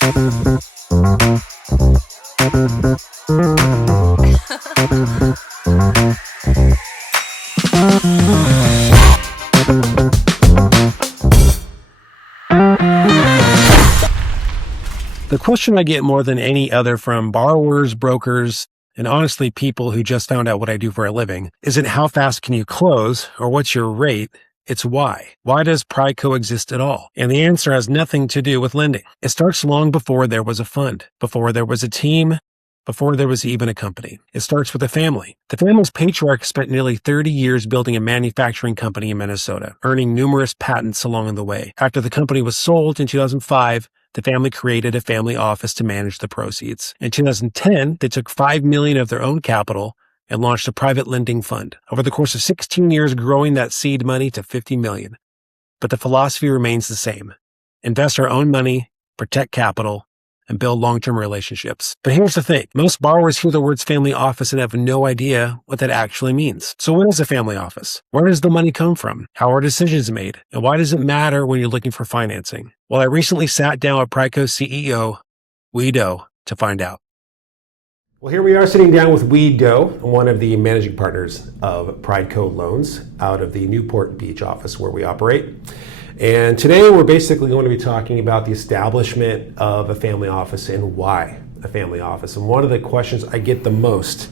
The question I get more than any other from borrowers, brokers, and honestly people who just found out what I do for a living isn't how fast can you close or what's your rate. It's why. Why does PrideCo exist at all? And the answer has nothing to do with lending. It starts long before there was a fund, before there was a team, before there was even a company. It starts with a family. The family's patriarch spent nearly 30 years building a manufacturing company in Minnesota, earning numerous patents along the way. After the company was sold in 2005, the family created a family office to manage the proceeds. In 2010, they took $5 million of their own capital and launched a private lending fund. Over the course of 16 years, growing that seed money to $50 million. But the philosophy remains the same. Invest our own money, protect capital, and build long-term relationships. But here's the thing. Most borrowers hear the words family office and have no idea what that actually means. So what is a family office? Where does the money come from? How are decisions made? And why does it matter when you're looking for financing? Well, I recently sat down with PrideCo CEO Huy Do to find out. Well, here we are sitting down with Huy Do, one of the managing partners of PrideCo Loans out of the Newport Beach office where we operate. And today we're basically going to be talking about the establishment of a family office and why a family office. And one of the questions I get the most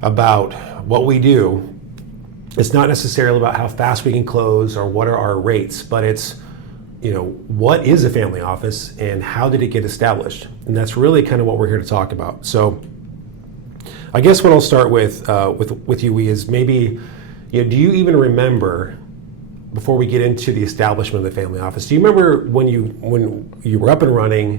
about what we do, it's not necessarily about how fast we can close or what are our rates, but it's, what is a family office and how did it get established? And that's really kind of what we're here to talk about. So I guess what I'll start with you, Huy, is maybe, do you even remember, before we get into the establishment of the family office, do you remember when you were up and running,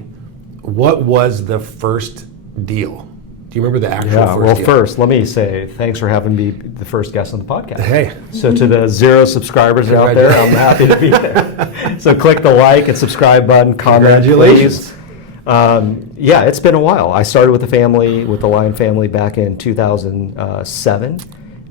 what was the first deal? Do you remember the actual first deal? First, let me say thanks for having me the first guest on the podcast. Hey. So to the 0 subscribers out there, I'm happy to be there. So click the like and subscribe button, comment, congratulations. Please. It's been a while. I started with the Lion family back in 2007.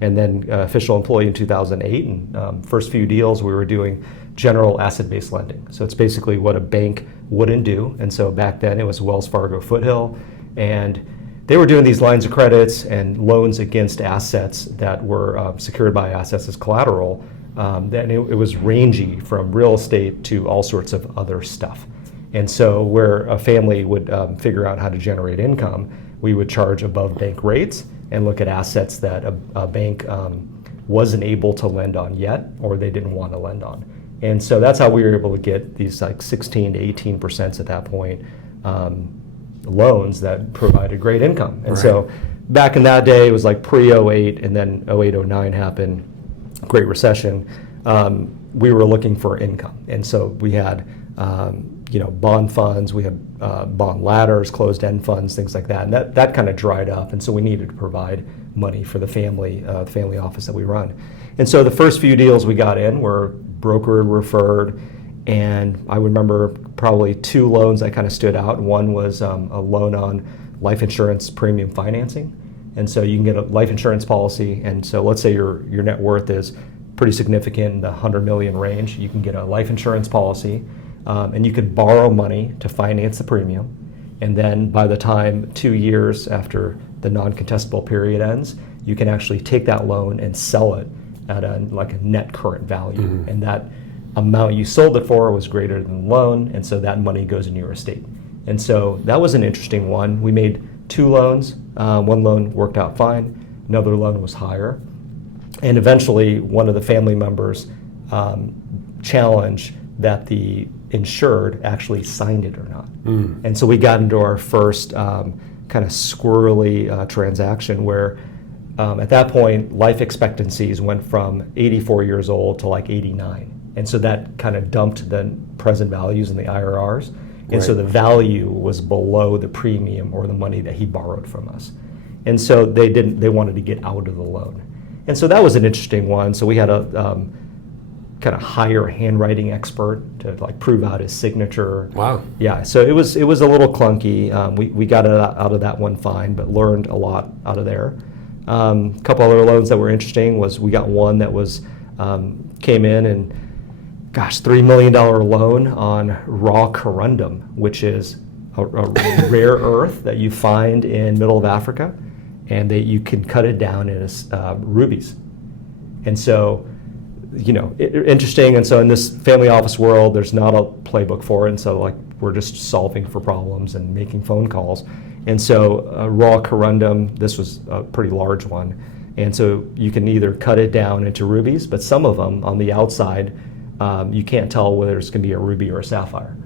And then official employee in 2008. And first few deals, we were doing general asset-based lending. So it's basically what a bank wouldn't do. And so back then it was Wells Fargo Foothill. And they were doing these lines of credits and loans against assets that were secured by assets as collateral. Then it was rangy from real estate to all sorts of other stuff. And so where a family would figure out how to generate income, we would charge above bank rates and look at assets that a bank wasn't able to lend on yet, or they didn't want to lend on. And so that's how we were able to get these like 16 to 18% at that point loans that provided great income. And so back in that day, it was like pre-08, and then 08, 09 happened, Great Recession. We were looking for income. And so we had bond funds, we had bond ladders, closed-end funds, things like that. And that kind of dried up. And so we needed to provide money for the family office that we run. And so the first few deals we got in were brokered, referred, and I remember probably 2 loans that kind of stood out. One was a loan on life insurance premium financing. And so you can get a life insurance policy. And so let's say your net worth is pretty significant in the 100 million range. You can get a life insurance policy. And you could borrow money to finance the premium. And then by the time 2 years after the non-contestable period ends, you can actually take that loan and sell it at a net current value. Mm-hmm. And that amount you sold it for was greater than the loan, and so that money goes into your estate. And so that was an interesting one. We made 2 loans. One loan worked out fine. Another loan was higher. And eventually one of the family members challenged that the insured actually signed it or not. And so we got into our first kind of squirrely transaction where at that point life expectancies went from 84 years old to like 89. And so that kind of dumped the present values in the IRRs. And so the value was below the premium or the money that he borrowed from us. And so they wanted to get out of the loan. And so that was an interesting one. So we had a kind of hire handwriting expert to like prove out his signature. Wow. Yeah, so it was a little clunky. We got it out of that one fine, but learned a lot out of there. A couple other loans that were interesting was we got one that was came in and $3 million loan on raw corundum, which is a rare earth that you find in middle of Africa, and that you can cut it down into rubies. And so, interesting. And so in this family office world, there's not a playbook for it. And so like we're just solving for problems and making phone calls. And so raw corundum, this was a pretty large one. And so you can either cut it down into rubies, but some of them on the outside, you can't tell whether it's going to be a ruby or a sapphire.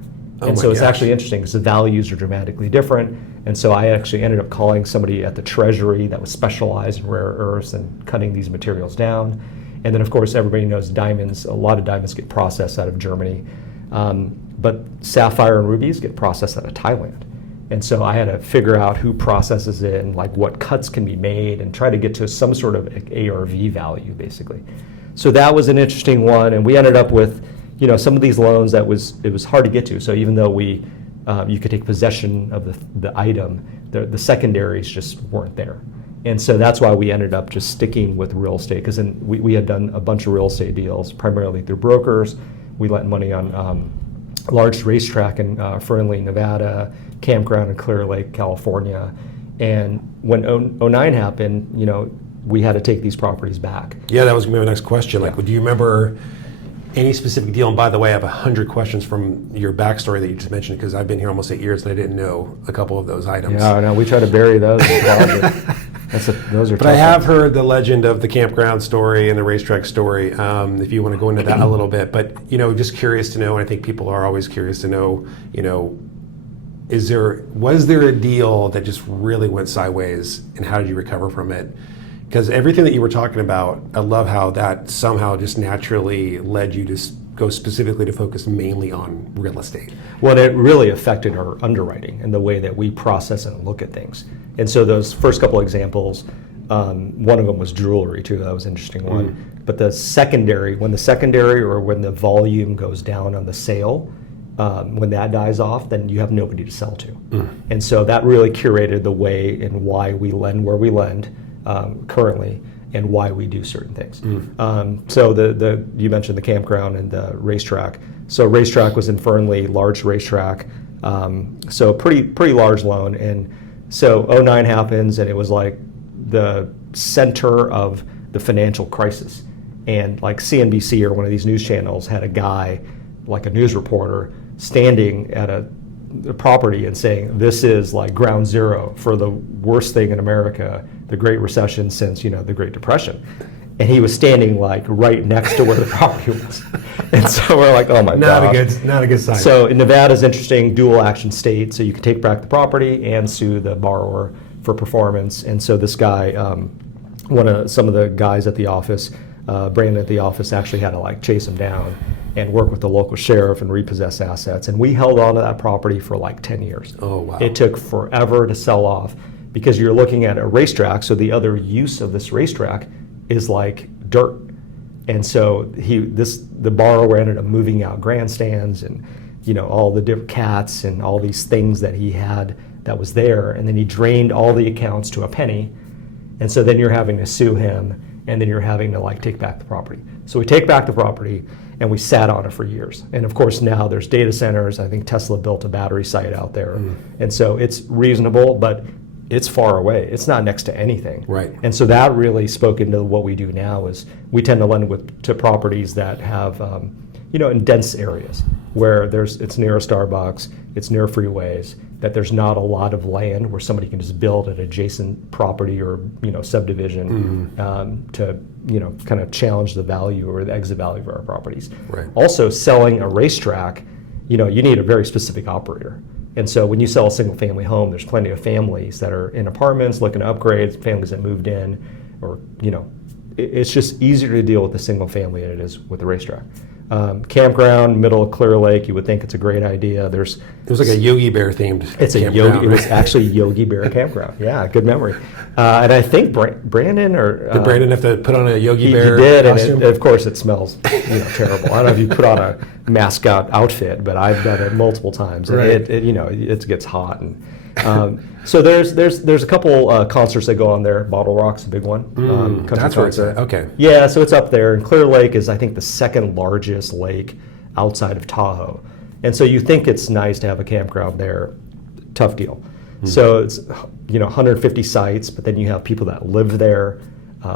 And so it's actually interesting because the values are dramatically different. And so I actually ended up calling somebody at the Treasury that was specialized in rare earths and cutting these materials down. And then, of course, everybody knows diamonds. A lot of diamonds get processed out of Germany. But sapphire and rubies get processed out of Thailand. And so I had to figure out who processes it and like what cuts can be made and try to get to some sort of ARV value, basically. So that was an interesting one. And we ended up with some of these loans it was hard to get to. So even though you could take possession of the item, the secondaries just weren't there. And so that's why we ended up just sticking with real estate, because then we had done a bunch of real estate deals, primarily through brokers. We lent money on a large racetrack in Fernley, Nevada, campground in Clear Lake, California. And when 09 happened, we had to take these properties back. Yeah, that was going to be my next question. Like, do you remember any specific deal? And by the way, I have 100 questions from your backstory that you just mentioned, because I've been here almost 8 years and I didn't know a couple of those items. Yeah, no, we try to bury those. Those are. But I have heard the legend of the campground story and the racetrack story. If you want to go into that a little bit, but just curious to know, and I think people are always curious to know, was there a deal that just really went sideways, and how did you recover from it? Because everything that you were talking about, I love how that somehow just naturally led you to go specifically to focus mainly on real estate. Well, it really affected our underwriting and the way that we process and look at things. And so those first couple examples, one of them was jewelry too. That was an interesting one. But when the secondary or when the volume goes down on the sale, when that dies off, then you have nobody to sell to. And so that really curated the way and why we lend where we lend currently, and why we do certain things. So you mentioned the campground and the racetrack. So racetrack was in Fernley, large racetrack. So pretty large loan. And so 09 happens, and it was like the center of the financial crisis. And like CNBC or one of these news channels had a guy, like a news reporter, standing at the property and saying, this is like ground zero for the worst thing in America, the Great Recession since, the Great Depression. And he was standing like right next to where the property was. And so we're like, oh my God. Not a good sign. So in Nevada is interesting, dual action state. So you can take back the property and sue the borrower for performance. And so this guy, some of the guys at the office, Brandon at the office, actually had to chase him down and work with the local sheriff and repossess assets. And we held on to that property for 10 years. Oh, wow. It took forever to sell off because you're looking at a racetrack. So the other use of this racetrack is like dirt. And so the borrower ended up moving out grandstands and all the different cats and all these things that he had that was there. And then he drained all the accounts to a penny. And so then you're having to sue him, and then you're having to take back the property. So we take back the property, and we sat on it for years. And of course now there's data centers. I think Tesla built a battery site out there. And so it's reasonable, but it's far away. It's not next to anything. Right. And so that really spoke into what we do now is we tend to lend to properties that have, in dense areas where it's near a Starbucks, it's near freeways, that there's not a lot of land where somebody can just build an adjacent property or, subdivision to, kind of challenge the value or the exit value of our properties. Right. Also, selling a racetrack, you need a very specific operator. And so when you sell a single family home, there's plenty of families that are in apartments looking to upgrade, families that moved in, or, it's just easier to deal with a single family than it is with the racetrack. Campground, middle of Clear Lake, you would think it's a great idea. It was like a Yogi Bear themed. It was actually Yogi Bear campground. Yeah, good memory. And I think Brandon did Brandon have to put on a Yogi Bear? He did, costume? And of course it smells terrible. I don't know if you put on a mascot outfit, but I've done it multiple times. And right. it gets hot. And so there's a couple concerts that go on there. Bottle Rock's a big one. That's where it's at. Okay. Yeah, so it's up there. And Clear Lake is, I think, the second largest lake outside of Tahoe. And so you think it's nice to have a campground there. tough deal. So it's 150 sites, but then you have people that live there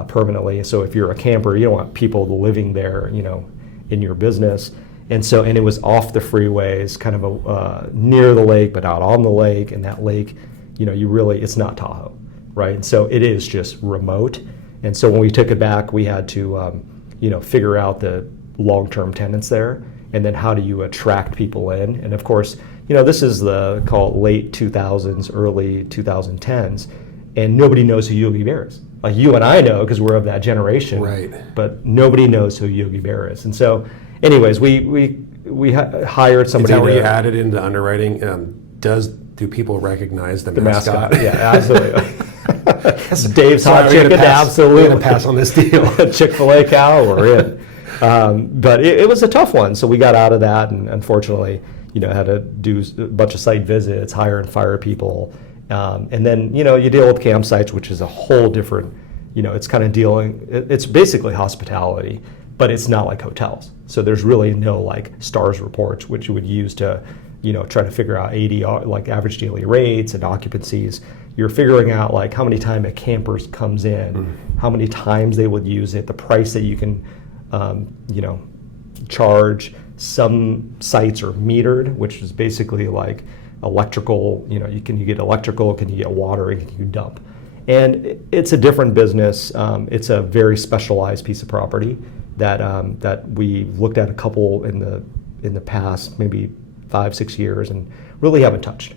permanently. So if you're a camper, you don't want people living there, in your business. And it was off the freeways, kind of near the lake, but out on the lake. And that lake, it's not Tahoe, right? And so it is just remote. And so when we took it back, we had to, figure out the long-term tenants there, and then how do you attract people in? And of course, this is the late 2000s, early 2010s, and nobody knows who Yogi Bear is. Like you and I know because we're of that generation, right? But nobody knows who Yogi Bear is. And so, anyways, we hired somebody. Is that where you added into underwriting? Do people recognize the mascot? Yeah, absolutely. Dave's Hot Chicken, absolutely. I'm going to pass on this deal. Chick-fil-A cow, we're in. But it was a tough one, so we got out of that, and unfortunately, had to do a bunch of site visits, hire and fire people, and then you deal with campsites, which is a whole different. It's kind of it's basically hospitality, but it's not like hotels. So there's really no like stars reports, which you would use to try to figure out ADR, like average daily rates and occupancies. You're figuring out like how many times a camper comes in, how many times they would use it, the price that you can, charge. Some sites are metered, which is basically like electrical. Can you get electrical? Can you get water? And can you dump? And it's a different business. It's a very specialized piece of property that we looked at a couple in the past, maybe 5-6 years, and really haven't touched.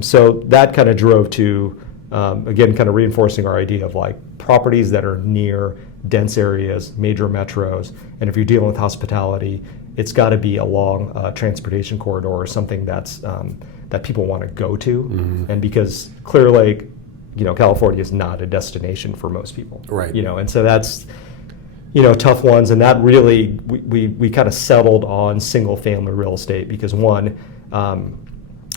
So that kind of drove to, again, kind of reinforcing our idea of like properties that are near dense areas, major metros, and if you're dealing with hospitality, it's got to be along a transportation corridor or something that's that people want to go to, and because Clear Lake, California is not a destination for most people, right? And so that's tough ones, and that really we kind of settled on single family real estate because one,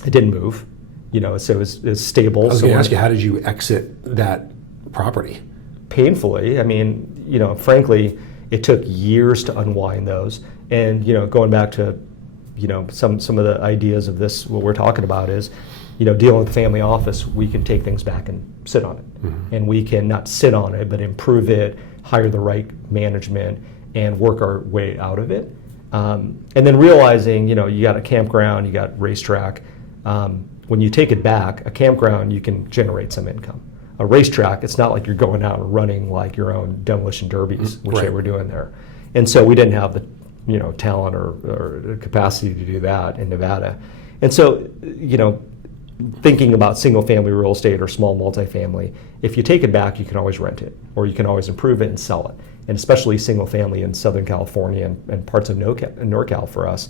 it didn't move, so it was stable. I was going to ask you, how did you exit that property? Painfully. I mean, frankly, it took years to unwind those. And going back to some of the ideas of this, what we're talking about is dealing with the family office, we can take things back and sit on it, and we can not sit on it but improve it, hire the right management, and work our way out of it. And then realizing you got a campground, you got racetrack. When you take it back, a campground, you can generate some income. A racetrack, it's not like you're going out and running like your own demolition derbies, which they were doing there. And so we didn't have the talent or capacity to do that in Nevada. And so, thinking about single family real estate or small multifamily, if you take it back, you can always rent it, or you can always improve it and sell it. And especially single family in Southern California and parts of NorCal for us,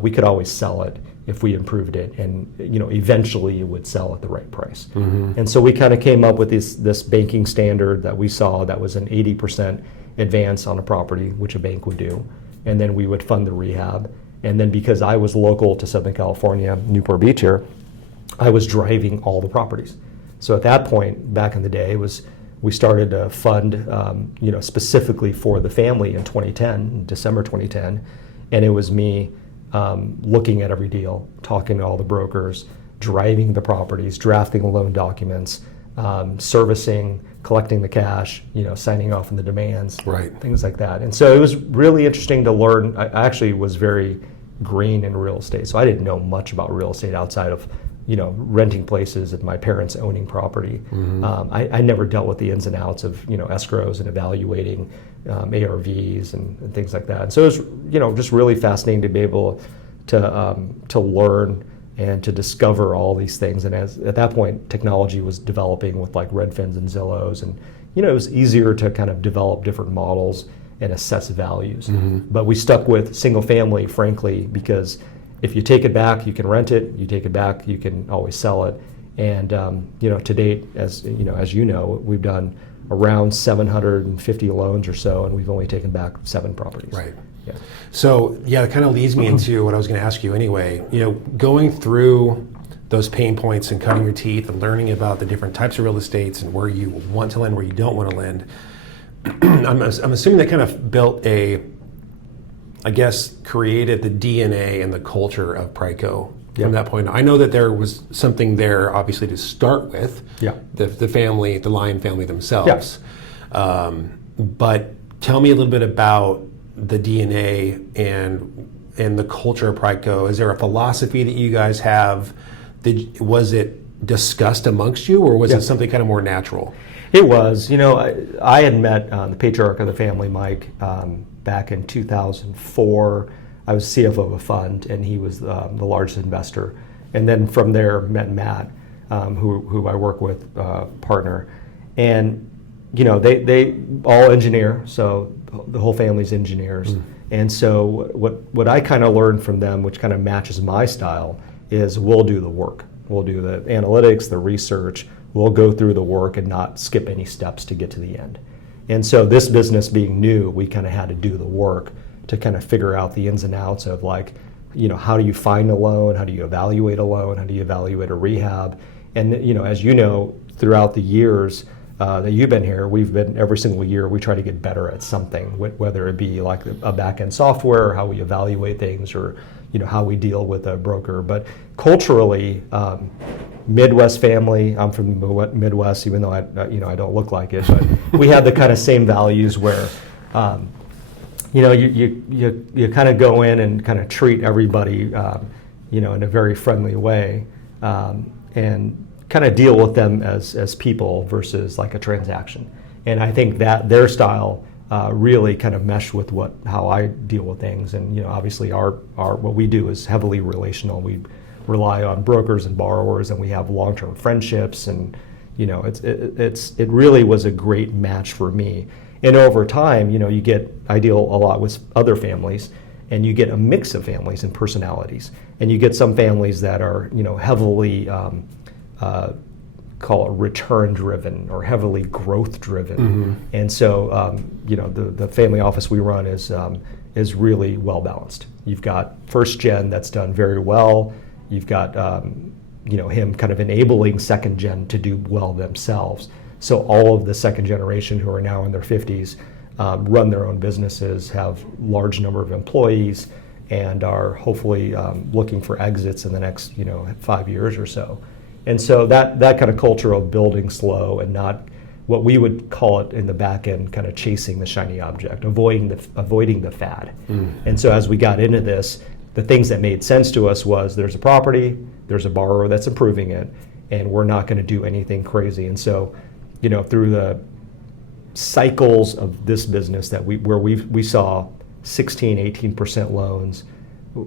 we could always sell it if we improved it, and eventually it would sell at the right price. And so we kind of came up with this banking standard that we saw that was an 80% advance on a property, which a bank would do, and then we would fund the rehab. And then because I was local to Southern California, Newport Beach here, I was driving all the properties. So at that point, back in the day, we started to fund, specifically for the family in 2010, December 2010, and it was me looking at every deal, talking to all the brokers, driving the properties, drafting the loan documents, servicing, collecting the cash, signing off on the demands, things like that. And so it was really interesting to learn. I actually was very green in real estate, so I didn't know much about real estate outside of renting places and my parents owning property. I never dealt with the ins and outs of escrows and evaluating ARVs and things like that. And so it was just really fascinating to be able to learn and to discover all these things. And at that point, technology was developing with like Redfins and Zillows, and it was easier to kind of develop different models and assess values. But we stuck with single family, frankly, because if you take it back, you can rent it. You take it back, you can always sell it. And to date, as we've done around 750 loans or so, and we've only taken back 7 properties. Right. Yeah. So that kind of leads me into what I was going to ask you anyway. Going through those pain points and cutting your teeth and learning about the different types of real estates and where you want to lend, where you don't want to lend. I'm assuming that kind of built created the DNA and the culture of PrideCo from that point on? I know that there was something there, obviously, to start with. Yeah. The family, the Lion family themselves. Yeah. But tell me a little bit about the DNA and the culture of PrideCo. Is there a philosophy that you guys have? Was it discussed amongst you, or was it something kind of more natural? It was. I had met the patriarch of the family, Mike, back in 2004. I was CFO of a fund, and he was the largest investor. And then from there, met Matt, who I work with, partner. And they all engineer, so the whole family's engineers. And so what I kind of learned from them, which kind of matches my style, is we'll do the work. We'll do the analytics, the research. We'll go through the work and not skip any steps to get to the end. And so this business being new, we kind of had to do the work to kind of figure out the ins and outs of how do you find a loan? How do you evaluate a loan? How do you evaluate a rehab? And as you know, throughout the years that you've been here, every single year we try to get better at something, whether it be like a back-end software, or how we evaluate things, or how we deal with a broker. But culturally, Midwest family. I'm from the Midwest, even though I don't look like it. But we have the kind of same values where, you kind of go in and kind of treat everybody, in a very friendly way, and kind of deal with them as people versus like a transaction. And I think that their style really kind of meshed with how I deal with things. And obviously our what we do is heavily relational. We rely on brokers and borrowers, and we have long-term friendships. And it really was a great match for me. And over time, I deal a lot with other families, and you get a mix of families and personalities. And you get some families that are heavily call it return driven or heavily growth driven. And so the family office we run is really well balanced. You've got first gen that's done very well. You've got him kind of enabling second gen to do well themselves. So all of the second generation who are now in their 50s run their own businesses, have large number of employees, and are hopefully looking for exits in the next 5 years or so. And so that kind of culture of building slow and not what we would call it in the back end, kind of chasing the shiny object, avoiding the fad. And so as we got into this, the things that made sense to us was there's a property, there's a borrower that's improving it, and we're not going to do anything crazy. And so, through the cycles of this business where we saw 16, 18% loans,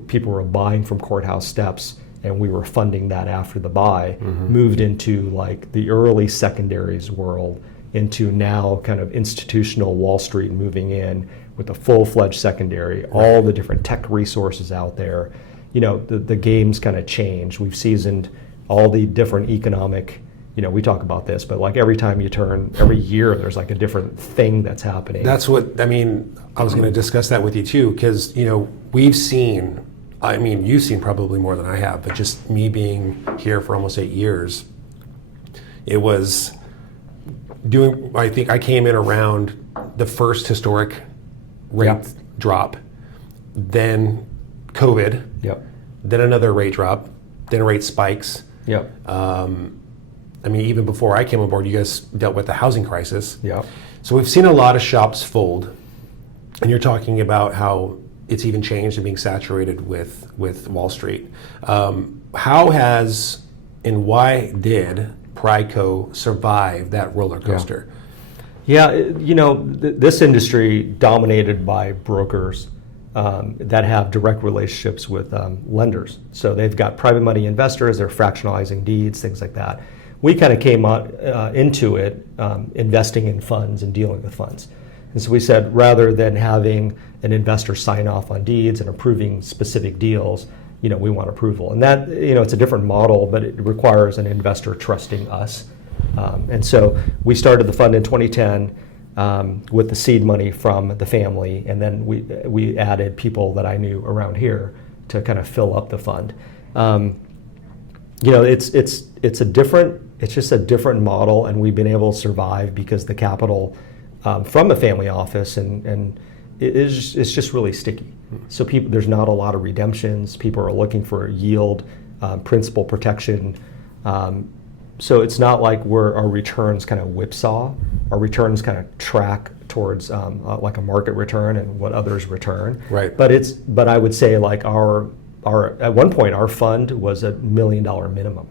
people were buying from courthouse steps, and we were funding that after the buy, moved into like the early secondaries world, into now kind of institutional Wall Street moving in with a full-fledged secondary, all the different tech resources out there. The game's kind of changed. We've seasoned all the different economic, we talk about this, but like every time you turn, every year there's like a different thing that's happening. That's what, I was going to discuss that with you too, because, we've seen, you've seen probably more than I have, but just me being here for almost 8 years, it was I think I came in around the first historic rate drop, then COVID, then another rate drop, then rate spikes. Even before I came on board, you guys dealt with the housing crisis. So we've seen a lot of shops fold, and you're talking about how it's even changed and being saturated with Wall Street. How has and why did PrideCo survive that roller coaster? This industry dominated by brokers that have direct relationships with lenders. So they've got private money investors, they're fractionalizing deeds, things like that. We kind of came out into it investing in funds and dealing with funds. And so we said, rather than having an investor sign off on deeds and approving specific deals, we want approval. And that, it's a different model, but it requires an investor trusting us. And so we started the fund in 2010 with the seed money from the family, and then we added people that I knew around here to kind of fill up the fund. It's just a different model, and we've been able to survive because the capital from the family office and it's just really sticky. So there's not a lot of redemptions. People are looking for yield. principal protection. So it's not like our returns kind of whipsaw. Our returns kind of track towards like a market return and what others return. Right. But I would say like our at one point our fund was $1 million minimum,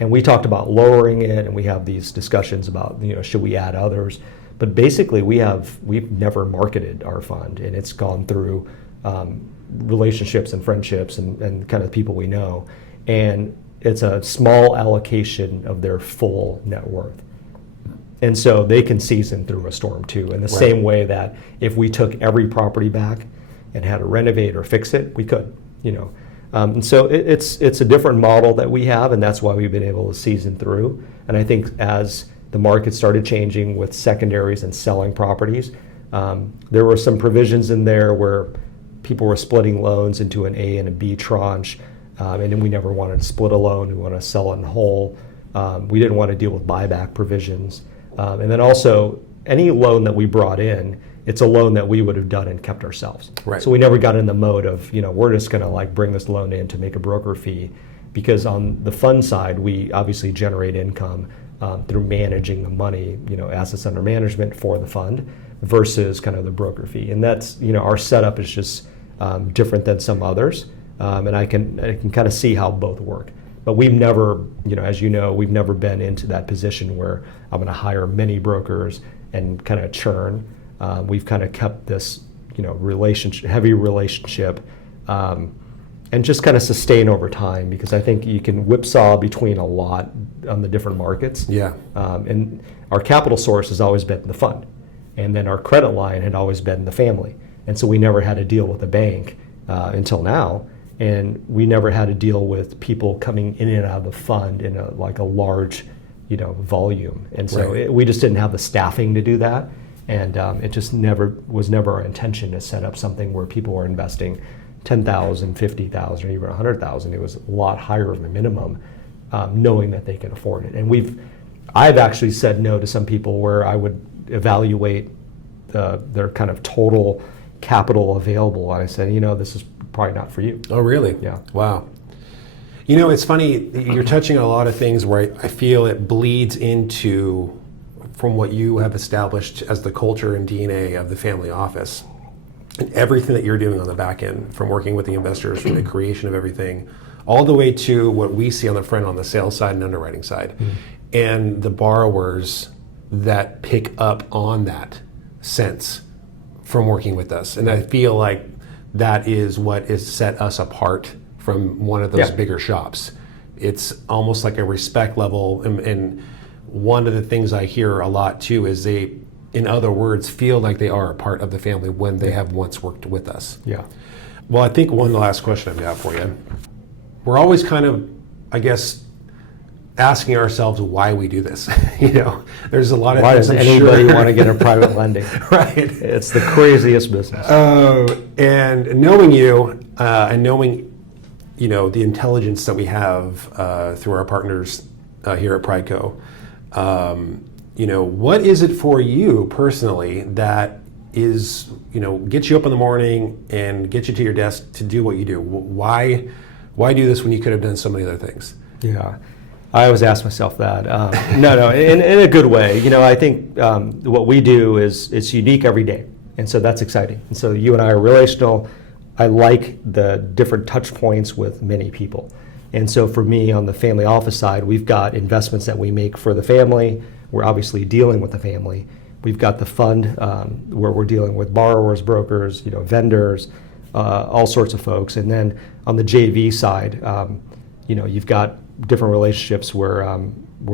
and we talked about lowering it, and we have these discussions about should we add others. But basically, we've never marketed our fund, and it's gone through relationships and friendships and kind of people we know, and it's a small allocation of their full net worth. And so they can season through a storm too, in the same way that if we took every property back and had to renovate or fix it, we could, And so it's a different model that we have, and that's why we've been able to season through. And I think as the market started changing with secondaries and selling properties, there were some provisions in there where people were splitting loans into an A and a B tranche, and then we never wanted to split a loan. We wanted to sell it in whole. We didn't want to deal with buyback provisions. And then also, any loan that we brought in, it's a loan that we would have done and kept ourselves. Right. So we never got in the mode of, we're just going to like bring this loan in to make a broker fee, because on the fund side, we obviously generate income through managing the money, assets under management for the fund versus kind of the broker fee. And that's, our setup is just different than some others. And I can kind of see how both work. But we've never, as we've never been into that position where I'm going to hire many brokers and kind of churn. We've kind of kept this, heavy relationship, and just kind of sustain over time, because I think you can whipsaw between a lot on the different markets. Yeah. And our capital source has always been the fund, and then our credit line had always been the family, and so we never had to deal with a bank until now. And we never had to deal with people coming in and out of the fund in a large, volume. And so we just didn't have the staffing to do that. And it just was never our intention to set up something where people were investing $10,000, $50,000, or even $100,000. It was a lot higher of a minimum, knowing that they can afford it. And I've actually said no to some people where I would evaluate their kind of total capital available. And I said, this is probably not for you. Oh, really? Yeah. Wow. It's funny, you're touching on a lot of things where I feel it bleeds into from what you have established as the culture and DNA of the family office, and everything that you're doing on the back end, from working with the investors, from the creation of everything, all the way to what we see on the front, on the sales side and underwriting side, and the borrowers that pick up on that sense from working with us. And I feel like that is what has set us apart from one of those bigger shops. It's almost like a respect level, and one of the things I hear a lot too is they, in other words, feel like they are a part of the family when they have once worked with us. Yeah. Well, I think one last question I've got for you. We're always kind of, I guess, asking ourselves why we do this. There's a lot of why things. Does anybody want to get a private lending? Right. It's the craziest business. And knowing you and knowing, the intelligence that we have through our partners here at PrideCo, what is it for you personally that is, gets you up in the morning and gets you to your desk to do what you do? Why do this when you could have done so many other things? Yeah. I always ask myself that. No, in a good way. I think what we do is it's unique every day, and so that's exciting. And so you and I are relational. I like the different touch points with many people. And so for me, on the family office side, we've got investments that we make for the family. We're obviously dealing with the family. We've got the fund where we're dealing with borrowers, brokers, vendors, all sorts of folks. And then on the JV side, you've got different relationships where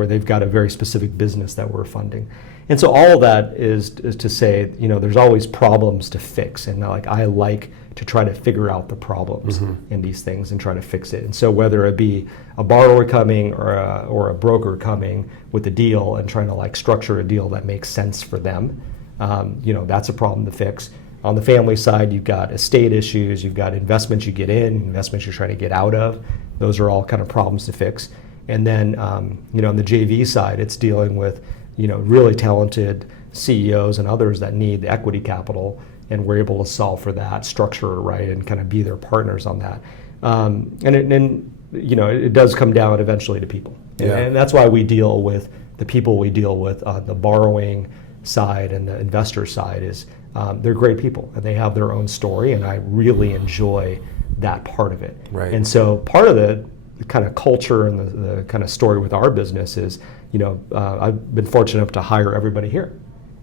they've got a very specific business that we're funding. And so all of that is to say, there's always problems to fix. And I like to try to figure out the problems in these things and try to fix it. And so whether it be a borrower coming or a broker coming with a deal and trying to structure a deal that makes sense for them, that's a problem to fix. On the family side, you've got estate issues, you've got investments you get in, investments you're trying to get out of. Those are all kind of problems to fix. And then, on the JV side, it's dealing with, really talented CEOs and others that need the equity capital, and we're able to solve for that, structure it right, and kind of be their partners on that. And it does come down eventually to people. Yeah. And that's why we deal with the people we deal with on the borrowing side and the investor side is they're great people and they have their own story, and I really enjoy that part of it. Right. And so part of the kind of culture and the kind of story with our business is, I've been fortunate enough to hire everybody here.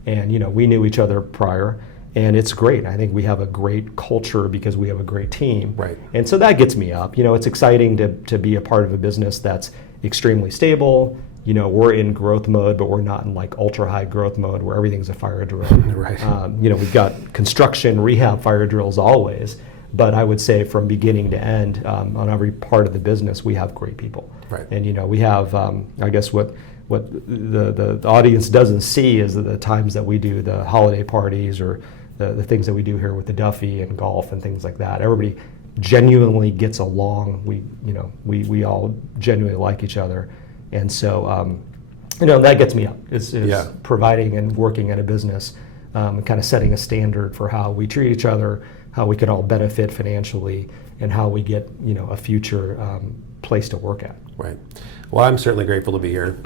And, we knew each other prior, and it's great. I think we have a great culture because we have a great team. Right. And so that gets me up. It's exciting to be a part of a business that's extremely stable. We're in growth mode, but we're not in like ultra high growth mode where everything's a fire drill. Right. We've got construction, rehab, fire drills always. But I would say from beginning to end, on every part of the business, we have great people. Right. And we have, I guess what the audience doesn't see is the times that we do the holiday parties or the things that we do here with the Duffy and golf and things like that. Everybody genuinely gets along. We all genuinely like each other, and so that gets me up. Is providing and working in a business, kind of setting a standard for how we treat each other, how we can all benefit financially, and how we get a future place to work at. Right. Well, I'm certainly grateful to be here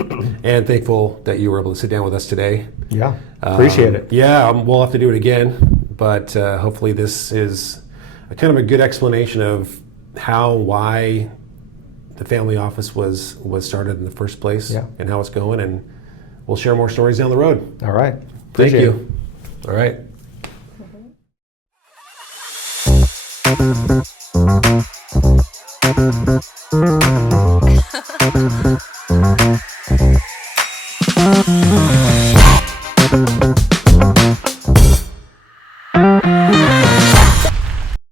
and thankful that you were able to sit down with us today. Yeah, appreciate it. Yeah, we'll have to do it again, but hopefully this is a kind of a good explanation of why the family office was started in the first place, and how it's going, and we'll share more stories down the road. All right. Thank Appreciate you. it. All right.